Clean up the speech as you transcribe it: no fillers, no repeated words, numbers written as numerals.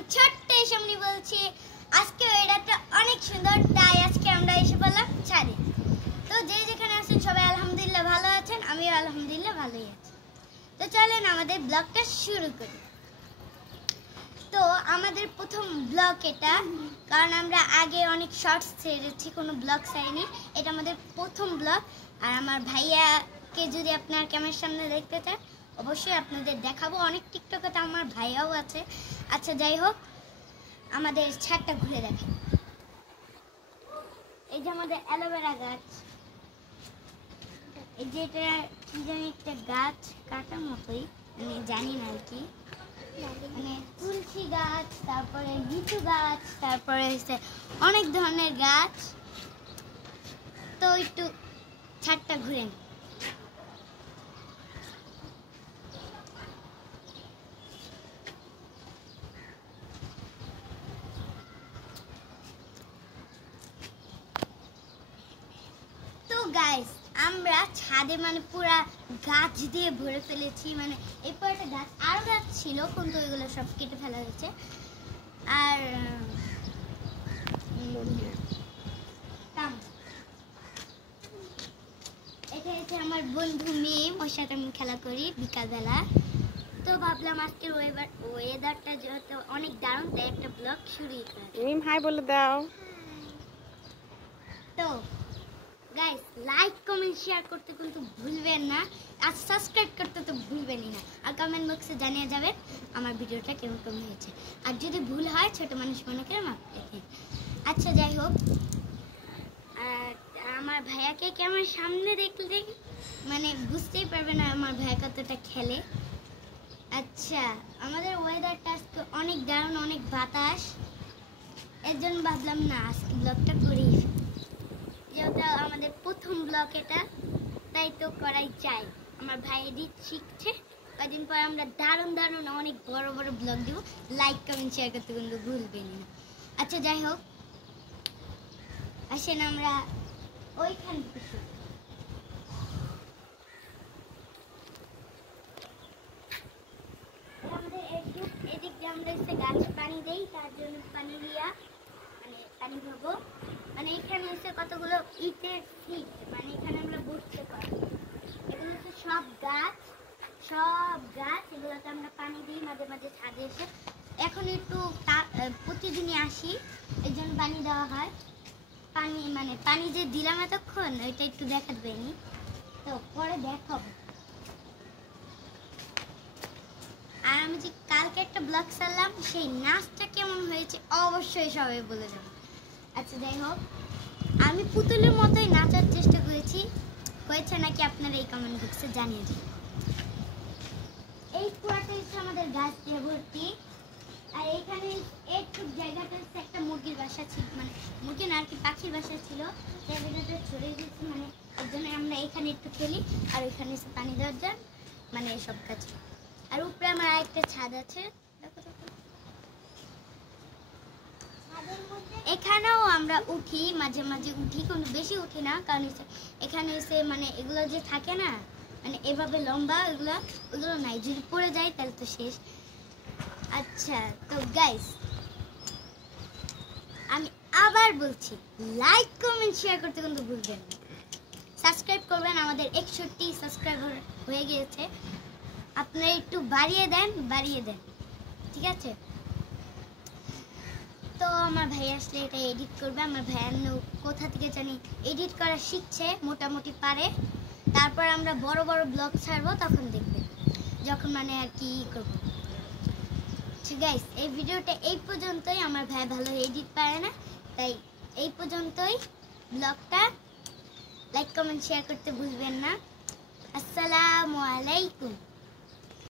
আমি ছোট্ট এসেমনি বলছি। আজকে ওয়েদারটা অনেক সুন্দর, তাই আজকে আমরা এসে পড়লাম ছাদে। তো যে যেখানে আছেন সবাই আলহামদুলিল্লাহ ভালো আছেন, আমিও আলহামদুলিল্লাহ ভালোই আছি। তো চলেন আমাদের ব্লগটা শুরু করি। তো আমাদের প্রথম ব্লগ এটা, কারণ আমরা আগে অনেক শর্টস ছেড়েছি, কোনো ব্লগ ছাড়িনি। এটা আমাদের প্রথম ব্লগ। আর আমার ভাইয়াকে যদি আপনার ক্যামেরার সামনে দেখতে চান অবশ্যই আপনাদের দেখাবো। অনেক টিকটকে তো আমার ভাইয়াও আছে। আচ্ছা যাই হোক, আমাদের ছাদটা ঘুরে দেখেন। এই যে আমাদের অ্যালোভেরা গাছ, এই যে এটা কি জানি একটা গাছ, কাটার মতোই, আমি জানি না আর কি, মানে তুলসী গাছ, তারপরে লিচু গাছ, তারপরে হচ্ছে অনেক ধরনের গাছ। তো একটু ছাদটা ঘুরেন। তো গাইস, আমরা ছাদে মানে পুরা গাছ দিয়ে ভরে ফেলেছি। মানে এরপর একটা গাছ, আরো গাছ ছিল কিন্তু ওইগুলো সব কেটে ফেলা হয়েছে। আর এটা হচ্ছে আমার বন্ধু মেম, ওর সাথে আমি খেলা করি বিকালবেলা। তো ভাবলাম আজকের ওয়েদারটা যেহেতু অনেক দারুণ, তাই একটা ব্লগ শুরুই করা। মিম হাই বলে দাও। তো গাইস, লাইক কমেন্ট শেয়ার করতে কিন্তু ভুলবেন না, আর সাবস্ক্রাইব করতে তো ভুলবেনই না। আর কমেন্ট বক্সে জানিয়ে যাবেন আমার ভিডিওটা কেমন হয়েছে। আর যদি ভুল হয় ছোট মানুষ মনে করে মাফ করবেন। আচ্ছা যাই হোক, আর আমার ভাইয়াকে আমার সামনে দেখলে মানে বুঝতেই পারবে না আমার ভাইয়া কতটা খেলে। আচ্ছা, আমাদের ওয়েদারটা আজকে অনেক দারুণ, অনেক বাতাস। এর জন্য ভাবলাম না আজকে ব্লগটা করি, যেহেতু আমাদের প্রথম ব্লগ এটা, তাই তো করাই চাই। আমার ভাই এডিট শিখছে, কদিন পর আমরা দারুণ দারুণ অনেক বড় বড় ব্লগ দিব। লাইক কমেন্ট শেয়ার করতে কিন্তু ভুলবেন না। আচ্ছা যাই হোক, আসেন আমরা ওইখান থেকে আমাদের এদিক দিয়ে আমরা এসে গাছ পানি দেই, তার জন্য পানি দিয়া মানে পানি ভরবো। মানে এখানে এসে কতগুলো ইটের সিট, মানে এখানে আমরা বসতে পারি। এগুলো হচ্ছে সব গাছ, এগুলোতে আমরা পানি দিই মাঝে মাঝে ছাদে এসে। এখন একটু প্রতিদিনই আসি, এর জন্য পানি দেওয়া হয়। পানি যে দিলাম এতক্ষণ, ওইটা একটু দেখাতে পারিনি, তো পরে দেখাবো। আর আমি যে কালকে একটা ব্লগ ছাড়লাম, সেই নাচটা কেমন হয়েছে অবশ্যই সবাই বলে দেবো। আচ্ছা যাই হোক, আমি পুতুলের মতোই নাচার চেষ্টা করেছি, হয়েছে নাকি আপনারা এই কমেন্ট বক্সে জানিয়ে দিন। এই পুরাটা হচ্ছে আমাদের গাছ দিয়ে ভর্তি। আর এইখানে একটু জায়গাটা হচ্ছে একটা মুরগির বাসা ছিল, মানে মুরগি না আর কি, পাখির বাসা ছিল, জায়গাটা ছড়িয়ে দিচ্ছি। মানে এর জন্য আমরা এখানে একটু খেলি, আর ওইখানে এসে পানি দেওয়ার জন্য মানে এইসব কাজ। আর উপরে আমার আরেকটা ছাদ আছে, এখানেও আমরা উঠি, মাঝে মাঝে উঠি, কিন্তু বেশি উঠি না, কারণ এখানে এসে মানে এগুলো যে থাকে না, মানে এভাবে লম্বা, ওগুলো নাই, যদি পড়ে যায় তাহলে তো শেষ। আচ্ছা তো গাইস, আমি আবার বলছি, লাইক কমেন্ট শেয়ার করতে কিন্তু ভুলবেন না। সাবস্ক্রাইব করবেন, আমাদের 61 সাবস্ক্রাইবার হয়ে গিয়েছে। আপনারা একটু বাড়িয়ে দেন, ঠিক আছে? তো আমার ভাই আসলে এটা এডিট করবে। আমার ভাইয়ার কোথা থেকে জানি এডিট করা শিখছে, মোটামুটি পারে। তারপর আমরা বড় বড় ব্লগ ছাড়বো, তখন দেখবেন, যখন মানে আর কি করবো। ঠিক গাইস, এই ভিডিওটা এই পর্যন্তই। আমার ভাই ভালো এডিট পারে না, তাই এই পর্যন্তই ব্লগটা। লাইক কমেন্ট শেয়ার করতে ভুলবেন না। আসসালামু আলাইকুম।